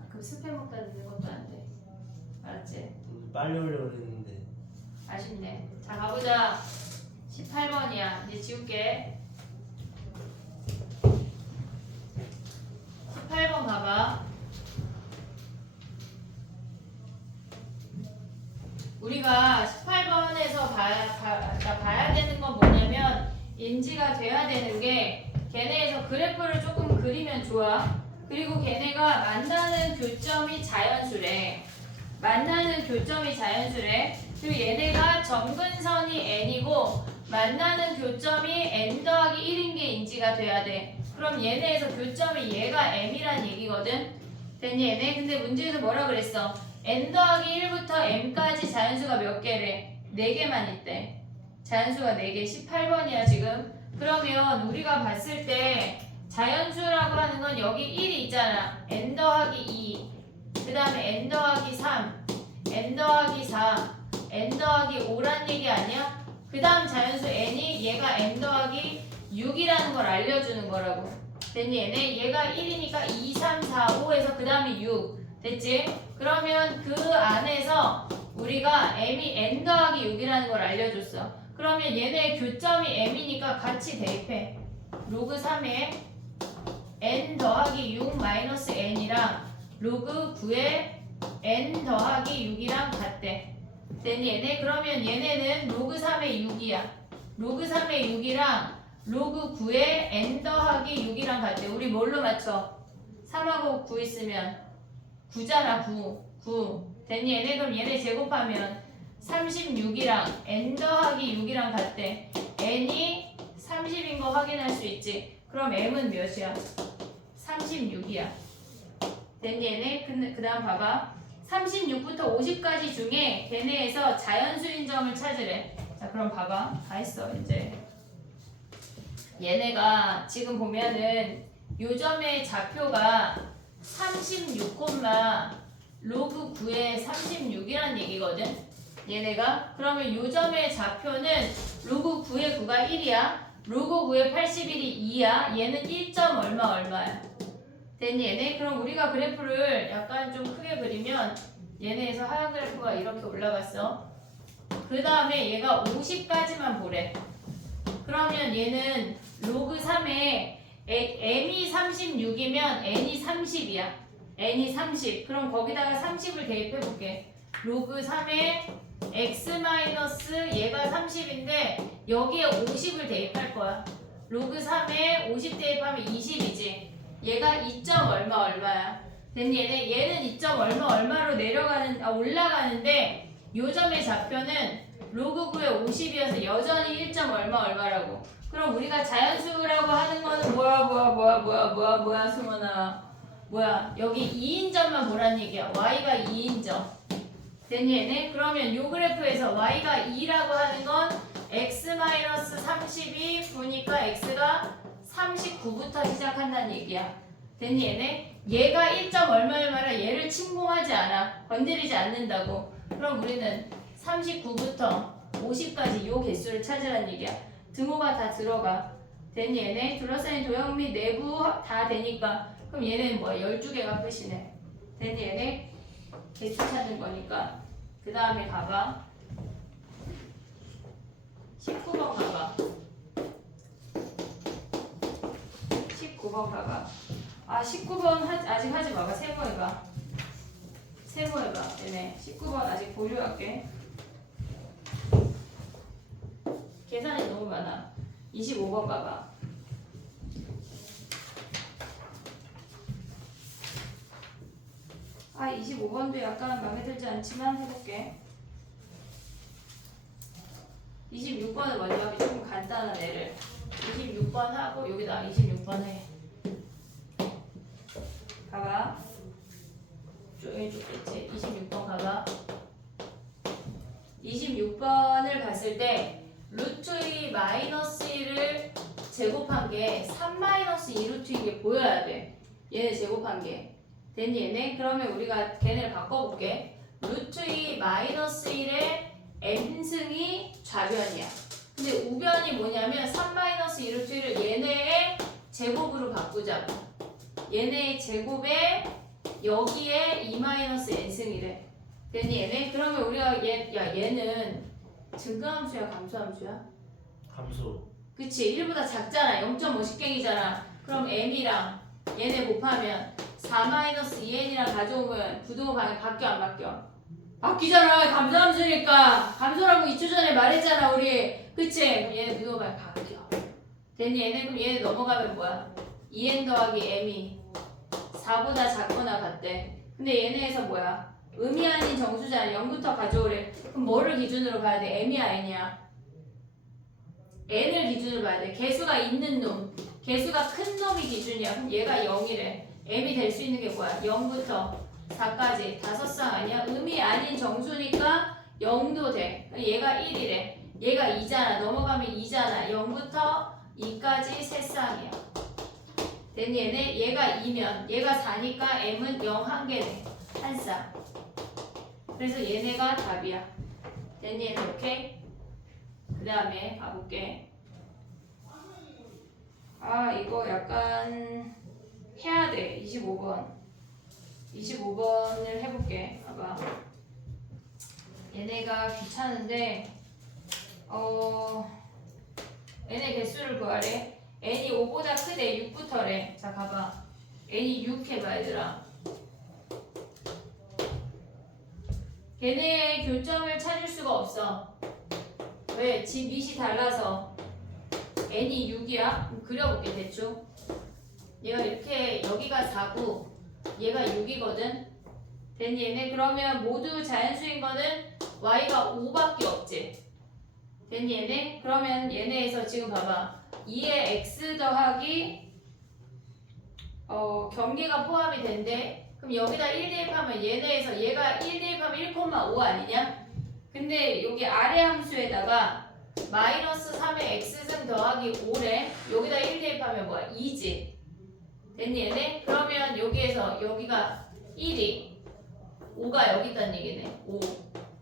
그 스팸 먹다 늦는 것도 안 돼. 알았지? 빨리 오려고 그랬는데. 아쉽네. 자 가보자. 18번이야. 이제 지울게. 18번 봐봐. 우리가 18번에서 봐야 되는 건 뭐냐면 인지가 돼야 되는 게 걔네에서 그래프를 조금 그리면 좋아. 그리고 걔네가 만나는 교점이 자연수래. 그리고 얘네가 점근선이 n이고 만나는 교점이 n 더하기 1인 게 인지가 돼야 돼. 그럼 얘네에서 교점이 얘가 m이란 얘기거든. 됐니 얘네? 근데 문제에서 뭐라 그랬어? n 더하기 1부터 m까지 자연수가 몇 개래? 4개만 있대. 자연수가 4개, 18번이야 지금. 그러면 우리가 봤을 때 자연수라고 하는 건 여기 1이 있잖아. n 더하기 2, 그 다음에 n 더하기 3, n 더하기 4, n 더하기 5란 얘기 아니야? 그 다음 자연수 n이 얘가 n 더하기 6이라는 걸 알려주는 거라고. 됐니 얘네? 얘가 1이니까 2, 3, 4, 5에서 그 다음에 6. 됐지? 그러면 그 안에서 우리가 m이 n 더하기 6이라는 걸 알려줬어. 그러면 얘네 교점이 m이니까 같이 대입해. 로그 3에 n 더하기 6 마이너스 n이랑 로그 9에 n 더하기 6이랑 같대. 됐니 얘네? 그러면 얘네는 로그 3의 6이야. 로그 3의 6이랑 로그 9에 n 더하기 6이랑 같대. 우리 뭘로 맞춰? 3하고 9 있으면 9잖아. 9. 됐니 얘네? 그럼 얘네 제곱하면 36이랑 n 더하기 6이랑 같대. n이 30인 거 확인할 수 있지. 그럼 m은 몇이야? 36이야. 됐니 얘네? 그 다음 봐봐. 36부터 50까지 중에 걔네에서 자연수인 점을 찾으래. 자 그럼 봐봐. 다 했어 이제. 얘네가 지금 보면은 요점의 좌표가 36, 로그 9에 36이란 얘기거든. 얘네가 그러면 요점의 좌표는 로그 9에 9가 1이야. 로그 9에 81이 2야. 얘는 1. 얼마야? 됐니 얘네? 그럼 우리가 그래프를 약간 좀 크게 그리면 얘네에서 하얀 그래프가 이렇게 올라갔어. 그 다음에 얘가 50까지만 보래. 그러면 얘는 로그 3에 m이 36이면 n이 30이야. n이 30. 그럼 거기다가 30을 대입해볼게. 로그 3에 x 마이너스 얘가 30인데 여기에 50을 대입할 거야. 로그 3에 50 대입하면 20이지. 얘가 2. 얼마야? 됐니 얘네? 얘는 2. 얼마로 올라가는데 요점의 좌표는 로그 9에 50이어서 여전히 1. 얼마라고. 그럼 우리가 자연수라고 하는 거는 뭐야 승원아. 뭐야 여기 2인 점만 보란 얘기야. y가 2인 점. 됐니 얘네? 그러면 요 그래프에서 y가 2라고 하는 건 x-32 9니까 x가 39부터 시작한다는 얘기야. 됐니 얘네? 얘가 1. 얼마라 얘를 침공하지 않아. 건드리지 않는다고. 그럼 우리는 39부터 50까지 요 개수를 찾으란 얘기야. 등호가 다 들어가. 됐니 얘네? 둘러싸인 도형 및 내부 다 되니까. 그럼 얘는 뭐야? 12개가 끝이네. 됐니 얘네? 개수 찾는 거니까. 그 다음에 가봐. 19번 가봐. 19번 가봐. 아 19번 아직 하지 마봐. 세모해봐. 얘네 19번 아직 보류할게. 계산이 너무 많아. 25번 가봐. 아 25번도 약간 마음에 들지 않지만 해볼게. 26번을 먼저 하기 조금 간단한 애를 26번 하고 여기다 26번 해. 가봐. 조용히 줬겠지. 26번 가봐. 26번을 봤을 때 루트 2 마이너스 1을 제곱한 게 3 마이너스 2 루트 이게 보여야 돼. 얘네 제곱한 게. 됐니 얘네? 그러면 우리가 걔네를 바꿔볼게. 루트 2 마이너스 1의 n승이 좌변이야. 근데 우변이 뭐냐면 3 마이너스 2 루트 1을 얘네의 제곱으로 바꾸자고. 얘네의 제곱에 여기에 2 마이너스 n승이래. 됐니 얘네? 그러면 우리가 얘는 증가함수야 감소함수야? 감소. 그치 1보다 작잖아. 0.50갱이잖아. 그럼 m이랑 얘네 곱하면 4-2n이랑 가져오면 부등호 방향 바뀌어 안 바뀌어? 바뀌잖아. 감소함수니까. 감소라고 2초 전에 말했잖아 우리. 그치? 그럼 얘네 부등호 방향 바뀌어. 됐니 얘네? 그럼 얘네 넘어가면 뭐야? 2n 더하기 m이 4보다 작거나 같대. 근데 얘네에서 뭐야? 음이 아닌 정수잖아. 0부터 가져오래. 그럼 뭐를 기준으로 봐야 돼? m이야 n이야? n을 기준으로 봐야 돼. 개수가 있는 놈. 개수가 큰 놈이 기준이야. 그럼 얘가 0이래. m이 될 수 있는 게 뭐야? 0부터 4까지 5쌍 아니야? 음이 아닌 정수니까 0도 돼. 얘가 1이래. 얘가 2잖아. 넘어가면 2잖아. 0부터 2까지 3쌍이야. 됐니 얘네? 얘가 2면 얘가 4니까 m은 0 한 개네. 한 쌍. 그래서 얘네가 답이야. 됐니 얘네? 오케이? 그 다음에 가볼게. 아 이거 약간 해야 돼. 25번 25번을 해볼게. 봐봐. 얘네가 귀찮은데 얘네 개수를 구하래. n이 5보다 크대. 6부터래. 자 가봐. n이 6 해봐 얘들아. 걔네의 교점을 찾을 수가 없어. 왜? 집 밑이 달라서. n이 6이야? 그려볼게 대충. 얘가 이렇게 여기가 4고 얘가 6이거든. 됐니 얘네? 그러면 모두 자연수인 거는 y가 5밖에 없지. 됐니 얘네? 그러면 얘네에서 지금 봐봐. 2의 x 더하기 경계가 포함이 된대. 그럼 여기다 1 대입하면 얘네에서 얘가 1 대입하면 1,5 아니냐? 근데 여기 아래 함수에다가 마이너스 3의 x승 더하기 5래. 여기다 1 대입하면 뭐야? 2지. 됐니 얘네? 그러면 여기에서 여기가 1이 5가 여기 있다는 얘기네. 5.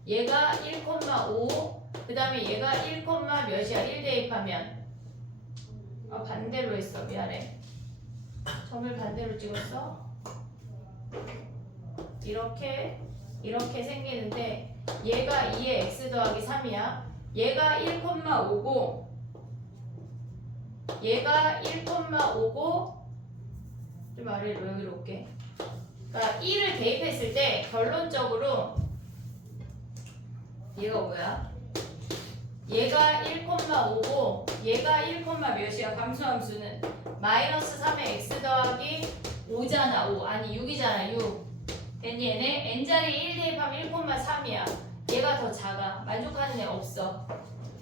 얘가 1,5. 그 다음에 얘가 1, 몇이야? 1 대입하면 반대로 했어. 미안해. 점을 반대로 찍었어. 이렇게 생기는데 얘가 2의 x 더하기 3이야. 얘가 1,5고 얘가 1,5고 좀 아래로 여기로 올게. 그러니까 1을 대입했을 때 결론적으로 얘가 뭐야? 얘가 1,5고 얘가 1, 몇이야? 감수함수는 마이너스 3의 x 더하기 5잖아. 5 아니 6이잖아. 6. 됐니 얘네? n자리 1 대입하면 1,3이야. 얘가 더 작아. 만족하는 애 없어.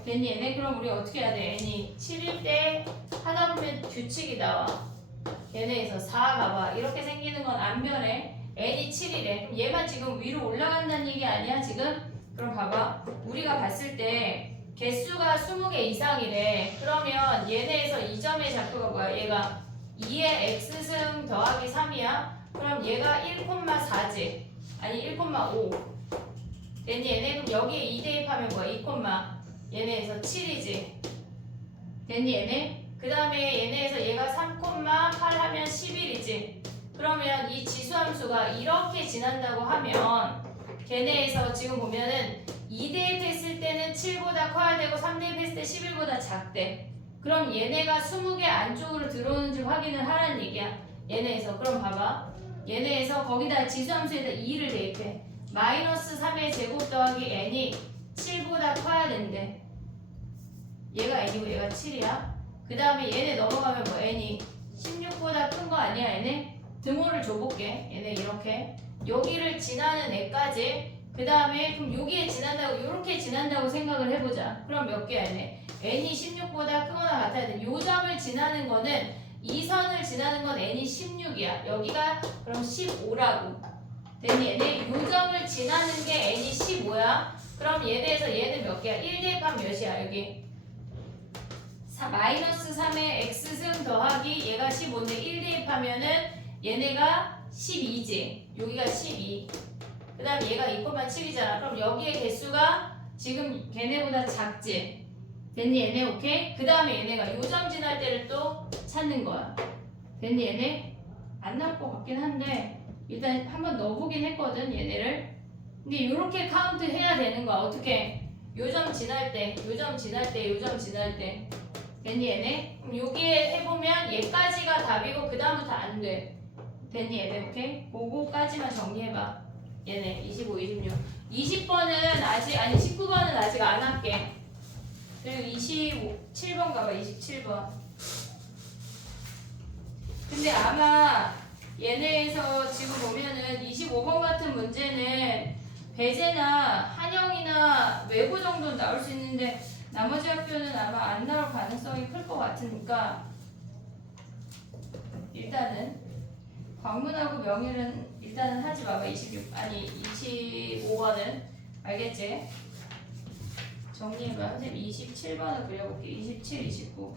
됐니 얘네? 그럼 우리 어떻게 해야 돼? n이 7일 때 하다 보면 규칙이 나와. 얘네에서 4 봐봐. 이렇게 생기는 건 안 변해. n이 7이래. 그럼 얘만 지금 위로 올라간다는 얘기 아니야 지금? 그럼 봐봐. 우리가 봤을 때 개수가 20개 이상이래. 그러면 얘네에서 이 점의 좌표가 뭐야? 얘가 2의 x승 더하기 3이야. 그럼 얘가 1,4지. 아니 1,5. 됐니 얘네? 그럼 여기에 2 대입하면 뭐야? 2, 얘네에서 7이지. 됐니 얘네? 그 다음에 얘네에서 얘가 3,8 하면 11이지. 그러면 이 지수함수가 이렇게 지난다고 하면 걔네에서 지금 보면은 2 대입했을 때는 7보다 커야 되고 3 대입했을 때 11보다 작대. 그럼 얘네가 20개 안쪽으로 들어오는지 확인을 하라는 얘기야. 얘네에서. 그럼 봐봐. 얘네에서 거기다 지수함수에다 2를 대입해. 마이너스 3의 제곱 더하기 n이 7보다 커야 된대. 얘가 n이고 얘가 7이야. 그 다음에 얘네 넘어가면 뭐 n이 16보다 큰 거 아니야 얘네? 등호를 줘볼게. 얘네 이렇게 여기를 지나는 애까지. 그 다음에 그럼 여기에 지난다고 이렇게 지난다고 생각을 해보자. 그럼 몇 개야 얘네? n이 16보다 크거나 같아야 돼. 요 점을 지나는 거는 이 선을 지나는 건 n이 16이야. 여기가 그럼 15라고. 됐니 얘네? 요 점을 지나는 게 n이 15야. 그럼 얘네에서 얘는 몇 개야? 1 대입하면 몇이야 여기? 마이너스 3의 x승 더하기 얘가 15인데 1 대입하면은 얘네가 12지. 여기가 12. 그 다음에 얘가 2,7이잖아. 그럼 여기에 개수가 지금 걔네보다 작지. 됐니 얘네? 오케이? 그 다음에 얘네가 요점 지날 때를 또 찾는 거야. 됐니 얘네? 안 나올 것 같긴 한데 일단 한번 넣어보긴 했거든 얘네를. 근데 이렇게 카운트 해야 되는 거야. 어떻게? 요점 지날 때, 요점 지날 때, 요점 지날 때. 됐니 얘네? 그럼 여기에 해보면 얘까지가 답이고 그 다음부터 안 돼. 됐니 얘네? 오케이? 그거까지만 정리해봐. 얘네 25, 26 20번은 아직 아니 19번은 아직 안 할게. 그리고 27번 가봐. 27번. 근데 아마 얘네에서 지금 보면은 25번 같은 문제는 배제나 한영이나 외고 정도는 나올 수 있는데 나머지 학교는 아마 안 나올 가능성이 클 것 같으니까 일단은 광문하고 명일은 일단은 하지 마봐. 25번은 알겠지? 정리해봐. 선생님 27번을 그려볼게. 27, 29.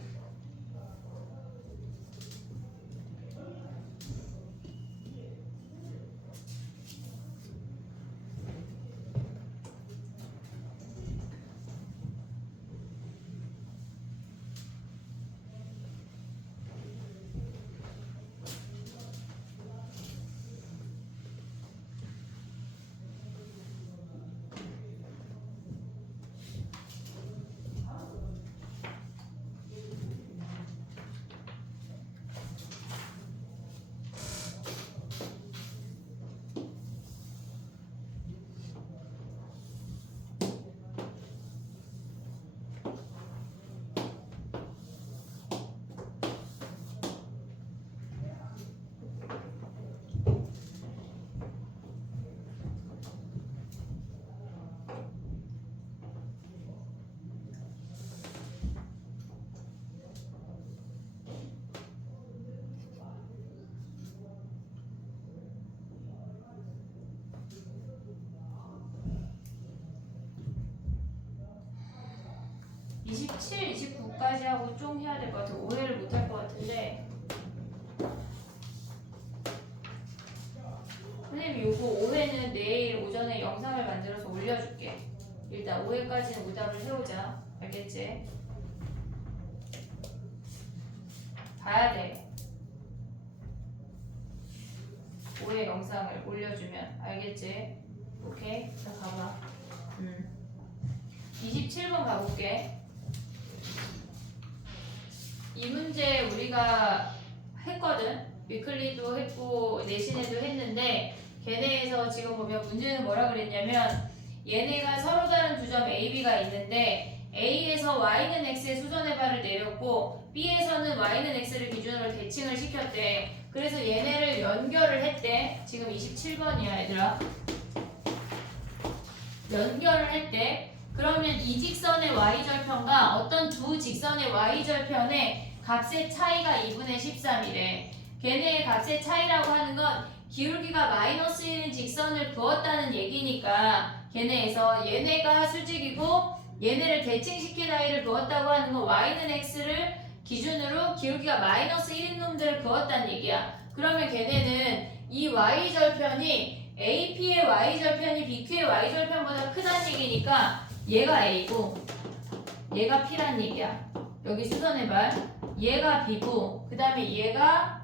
이 27, 29까지 하고 좀 해야 될 것 같아. 오해를 못 할 것 같은데. 선생님 요거 오해는 내일 오전에 영상을 만들어서 올려줄게. 일단 오해까지는 오답을 해오자. 알겠지? 봐야 돼. 오해 영상을 올려주면 알겠지? 오케이? 자 가봐. 27번 가볼게. 이 문제 우리가 했거든. 위클리도 했고 내신에도 했는데 걔네에서 지금 보면 문제는 뭐라 그랬냐면 얘네가 서로 다른 두 점 A, B가 있는데 A에서 Y는 X의 수선의 발을 내렸고 B에서는 Y는 X를 기준으로 대칭을 시켰대. 그래서 얘네를 연결을 했대. 지금 27번이야 얘들아. 연결을 했대. 그러면 이 직선의 y절편과 어떤 두 직선의 y절편의 값의 차이가 2분의 13이래. 걔네의 값의 차이라고 하는 건 기울기가 마이너스 1인 직선을 그었다는 얘기니까 걔네에서 얘네가 수직이고 얘네를 대칭시킨 아이를 그었다고 하는 건 y는 x를 기준으로 기울기가 마이너스 1인 놈들을 그었다는 얘기야. 그러면 걔네는 이 y절편이 AP의 y절편이 BQ의 y절편보다 크다는 얘기니까 얘가 A고 얘가 P란 얘기야. 여기 수선해봐. 얘가 B고 그 다음에 얘가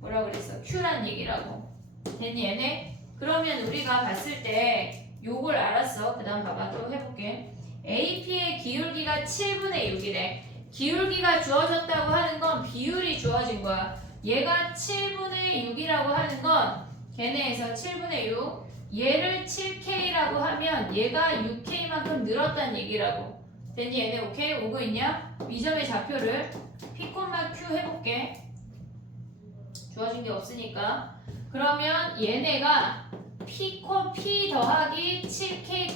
뭐라 그랬어? Q란 얘기라고. 됐니 얘네? 그러면 우리가 봤을 때 요걸 알았어. 그 다음 봐봐. 또 해볼게. AP의 기울기가 7분의 6이래. 기울기가 주어졌다고 하는 건 비율이 주어진 거야. 얘가 7분의 6이라고 하는 건 걔네에서 7분의 6 얘를 7K라고 하면 얘가 6K만큼 늘었다는 얘기라고. 됐니 얘네? 오케이? 오고 있냐? 이 점의 좌표를 P, Q 해볼게. 주어진 게 없으니까. 그러면 얘네가 P 더하기 7K,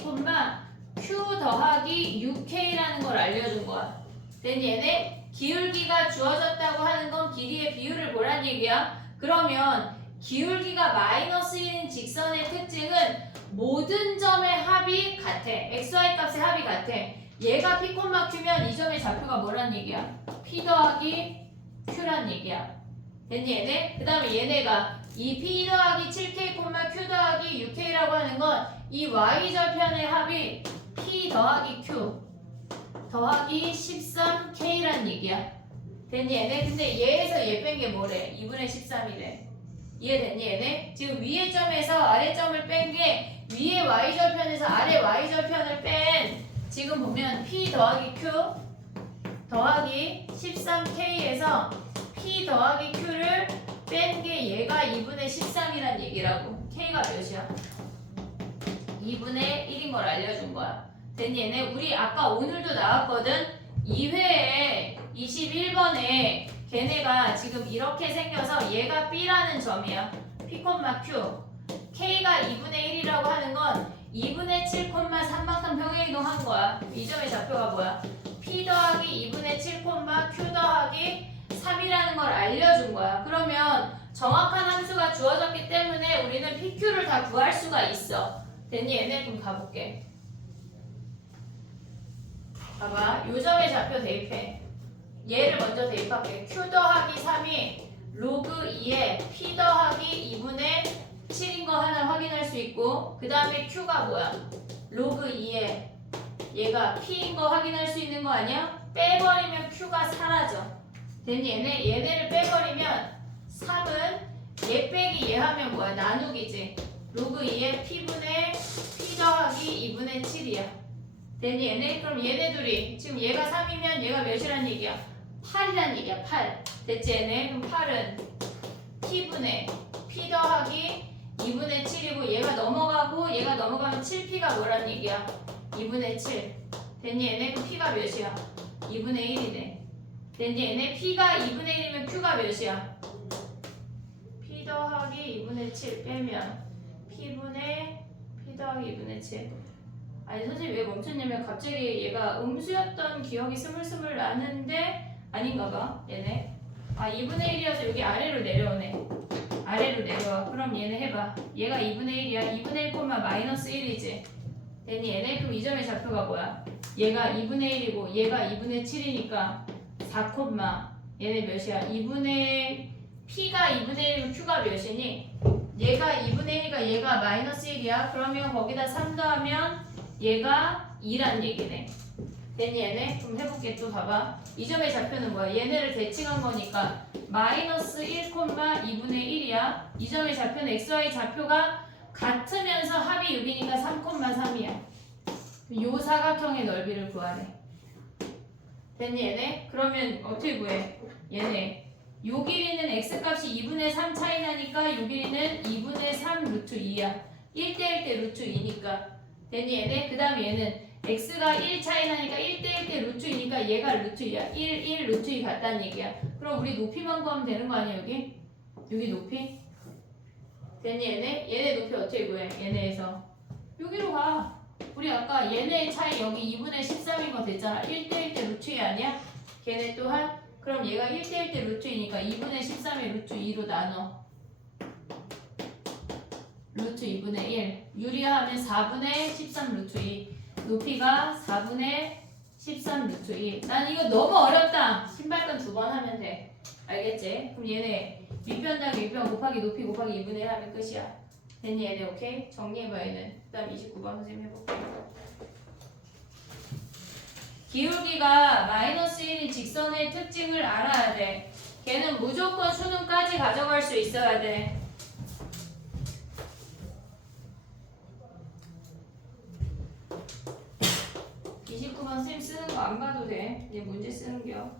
Q 더하기 6K라는 걸 알려준 거야. 됐니 얘네? 기울기가 주어졌다고 하는 건 길이의 비율을 보란 얘기야. 그러면 기울기가 마이너스 1인 직선의 특징은 모든 점의 합이 같아. XY 값의 합이 같아. 얘가 P, Q면 이 점의 좌표가 뭐란 얘기야? P 더하기 Q란 얘기야. 됐니 얘네? 그 다음에 얘네가 이 P 더하기 7K, Q 더하기 6K라고 하는 건 이 Y절편의 합이 P 더하기 Q 더하기 13K란 얘기야. 됐니 얘네? 근데 얘에서 얘 뺀 게 뭐래? 2분의 13이래. 이해됐니 얘네? 지금 위의 점에서 아래 점을 뺀 게 위의 y절편에서 아래 y절편을 뺀 지금 보면 P 더하기 Q 더하기 13K에서 P 더하기 Q를 뺀 게 얘가 2분의 13이란 얘기라고. K가 몇이야? 2분의 1인 걸 알려준 거야. 됐니 얘네? 우리 아까 오늘도 나왔거든? 2회에 21번에 걔네가 지금 이렇게 생겨서 얘가 B라는 점이야. P, Q. K가 2분의 1이라고 하는 건 2분의 7, 3만큼 평행이동한 거야. 이 점의 좌표가 뭐야? P 더하기 2분의 7, Q 더하기 3이라는 걸 알려준 거야. 그러면 정확한 함수가 주어졌기 때문에 우리는 PQ를 다 구할 수가 있어. 됐니? 얘네 좀 가볼게. 봐봐. 요 점의 좌표 대입해. 얘를 먼저 대입할게. Q 더하기 3이 로그 2에 P 더하기 2분의 7인 거 하나 확인할 수 있고, 그 다음에 Q가 뭐야? 로그 2에 얘가 P인 거 확인할 수 있는 거 아니야? 빼버리면 Q가 사라져. 됐니? 얘네를 빼버리면 3은 얘 빼기 얘 하면 뭐야? 나누기지. 로그 2에 P분의 P 더하기 2분의 7이야. 됐니? 그럼 얘네 둘이 지금 얘가 3이면 얘가 몇이란 얘기야? 8이란 얘기야. 8. 됐지? 그럼 8은 P분의 P 더하기 2분의 7이고 얘가 넘어가고 얘가 넘어가면 7P가 뭐란 얘기야? 2분의 7. 됐니? 그럼 P가 몇이야? 2분의 1이네. 됐니? P가 2분의 1이면 Q가 몇이야? P 더하기 2분의 7 빼면 P분의 P 더하기 2분의 7. 아니 선생님 왜 멈췄냐면 갑자기 얘가 음수였던 기억이 스물스물 나는데 아닌가 봐. 얘네. 아 2분의 1이어서 여기 아래로 내려오네. 아래로 내려와. 그럼 얘네 해봐. 얘가 2분의 1이야. 2분의 1, 마이너스 1이지. 됐니? 얘네? 그럼 이 점의 좌표가 뭐야? 얘가 2분의 1이고 얘가 2분의 7이니까 4, 얘네 몇이야? 2분의 P가 2분의 1이면 Q가 몇이니? 얘가 2분의 1이니까 얘가 마이너스 1이야. 그러면 거기다 3 더하면 얘가 2란 얘기네. 됐니? 얘네? 그럼 해볼게. 또 봐봐. 이 점의 좌표는 뭐야? 얘네를 대칭한 거니까 마이너스 1, 2분의 1이야. 이 점의 좌표는 XY 좌표가 같으면서 합이 6이니까 3, 3이야. 요 사각형의 넓이를 구하래. 됐니 얘네? 그러면 어떻게 구해? 얘네 요 길이는 x값이 2분의 3 차이 나니까 요 길이는 2분의 3 루트 2야. 1대1 대 루트 2니까. 됐니 얘네? 그 다음에 얘는 x가 1 차이 나니까 1대1 대 루트 2니까 얘가 루트 2야. 1 루트 2 같다는 얘기야. 그럼 우리 높이만 구하면 되는 거 아니야 여기? 여기 높이? 됐니 얘네? 얘네 높이 어떻게 구해? 얘네에서 여기로 가. 우리 아까 얘네의 차이 여기 2분의 13인 거 됐잖아. 1대1 대 루트 2 아니야? 걔네 또한 그럼 얘가 1대1 대 루트 2니까 2분의 13의 루트 2로 나눠. 루트 2분의 1 유리하면 4분의 13 루트 2 높이가 4분의 13 루트 2. 난 이거 너무 어렵다. 신발끈 2번 하면 돼. 알겠지? 그럼 얘네 밑변 더하기 밑변 곱하기 높이 곱하기 2분의 1 하면 끝이야. 됐니 얘네? 오케이? 정리해봐 얘는. 그 다음 29번 선생님 해볼게. 기울기가 마이너스 1인 직선의 특징을 알아야 돼. 걔는 무조건 수능까지 가져갈 수 있어야 돼. 선생님 쓰는 거 안 봐도 돼. 이제 문제 쓰는 겨.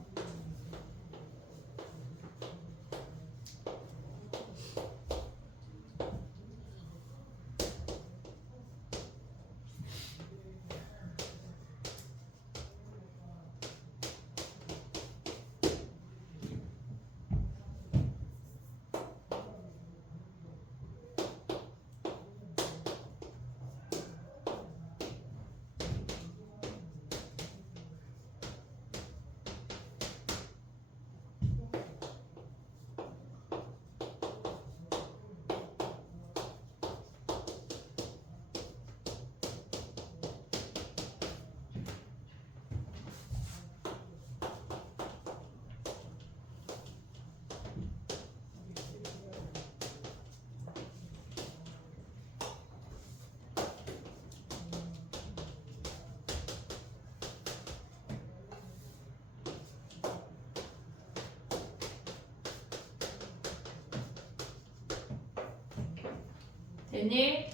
됐니?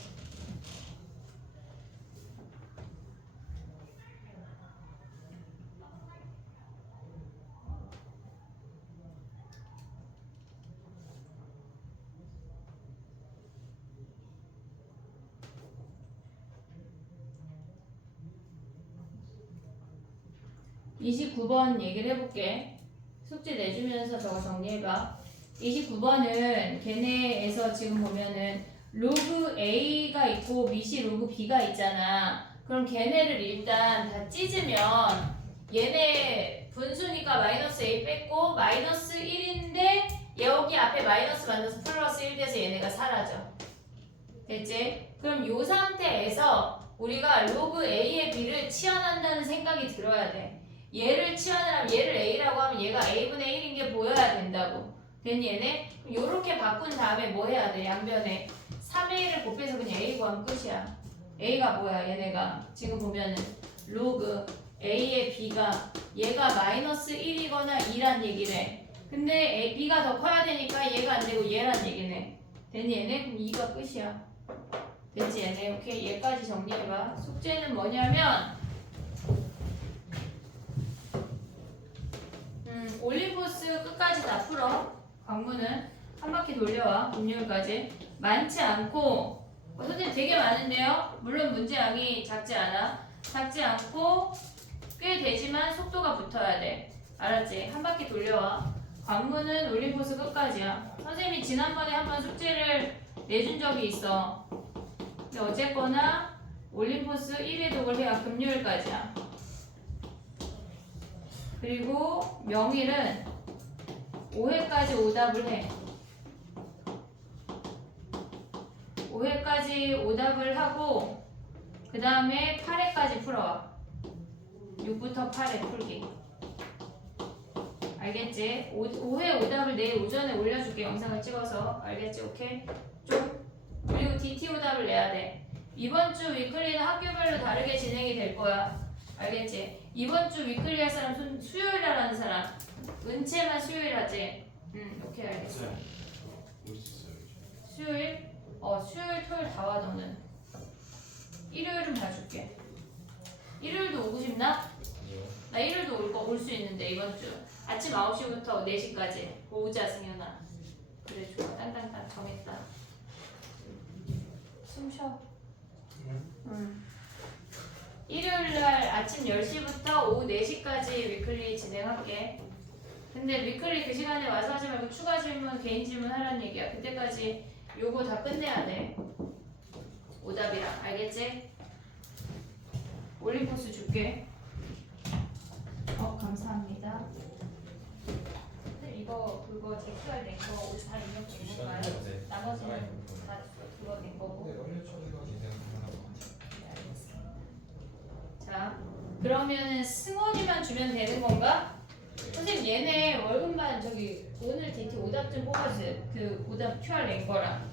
(29번) 얘기를 해볼게. 숙제 내주면서 저거 정리해봐. 29번은 걔네에서 지금 보면은 로그 A가 있고 미시 로그 B가 있잖아. 그럼 걔네를 일단 다 찢으면 얘네 분수니까 마이너스 A 뺐고 마이너스 1인데 여기 앞에 마이너스 만나서 플러스 1 돼서 얘네가 사라져. 됐지? 그럼 요 상태에서 우리가 로그 A의 B를 치환한다는 생각이 들어야 돼. 얘를 치환을 하면 얘를 A라고 하면 얘가 A분의 1인 게 보여야 된다고. 됐니 얘네? 요렇게 바꾼 다음에 뭐 해야 돼? 양변에 3A를 곱해서 그냥 A 구하면 끝이야. A가 뭐야 얘네가? 지금 보면은 로그 A의 B가 얘가 마이너스 1이거나 2란 얘기래. 근데 B가 더 커야 되니까 얘가 안 되고 얘란 얘기네. 됐니 얘네? 그럼 2가 끝이야. 됐지 얘네? 오케이 얘까지 정리해봐. 숙제는 뭐냐면 올림포스 끝까지 다 풀어. 광문은 한 바퀴 돌려와. 금요일까지 많지 않고 선생님 되게 많은데요. 물론 문제량이 작지 않아. 작지 않고 꽤 되지만 속도가 붙어야 돼. 알았지? 한 바퀴 돌려와. 광문은 올림포스 끝까지야. 선생님이 지난번에 한번 숙제를 내준 적이 있어. 근데 어쨌거나 올림포스 1회 독을 해야 금요일까지야. 그리고 명일은 5회까지 오답을 해. 5회까지 오답을 하고 그 다음에 8회까지 풀어와. 6부터 8회 풀기. 알겠지? 5회 오답을 내일 오전에 올려줄게. 영상을 찍어서. 알겠지? 오케이? 좀. 그리고 DT 오답을 내야 돼. 이번 주 위클리는 학교별로 다르게 진행이 될 거야. 알겠지? 이번 주 위클리 할 사람 수요일 하라는 사람. 은채만 수요일 하지? 오케이 알겠어. 수요일? 수요일 토요일 다 와 너는. 일요일은 봐줄게. 일요일도 오고 싶나? 나 일요일도 올 수 있는데 이번 주 아침 9시부터 4시까지 오자 승현아. 그래 좋아. 땅땅땅 정했다. 숨 쉬어. 일요일날 아침 10시부터 오후 4시까지 위클리 진행할게. 근데 위클리 그 시간에 와서 하지 말고 추가 질문, 개인 질문 하라는 얘기야. 그때까지 요거 다 끝내야 돼. 오답이랑. 알겠지? 올림포스 줄게. 감사합니다. 이거 그거 제출할 된거 옷 다 입력된 건가요? 나머지는 다 그거 된 거고. 네, 알겠습니다. 자, 그러면은 승원이만 주면 되는 건가? 선생님 얘네 월급만 저기 오늘 DT 오답 좀 뽑아주세요. 그 오답 QR 낸 거랑.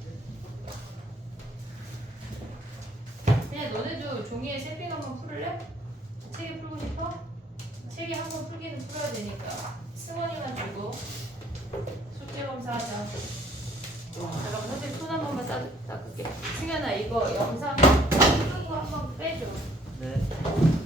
그냥 너네도 종이에 셀핑 한번 풀을래? 책에 풀고 싶어? 책에 한번 풀기는 풀어야 되니까 승원이만 주고 숙제 검사하자. 잠깐 선생님 손 한 번만 닦을게. 승현아 이거 영상 끄고 한번 빼줘. 네.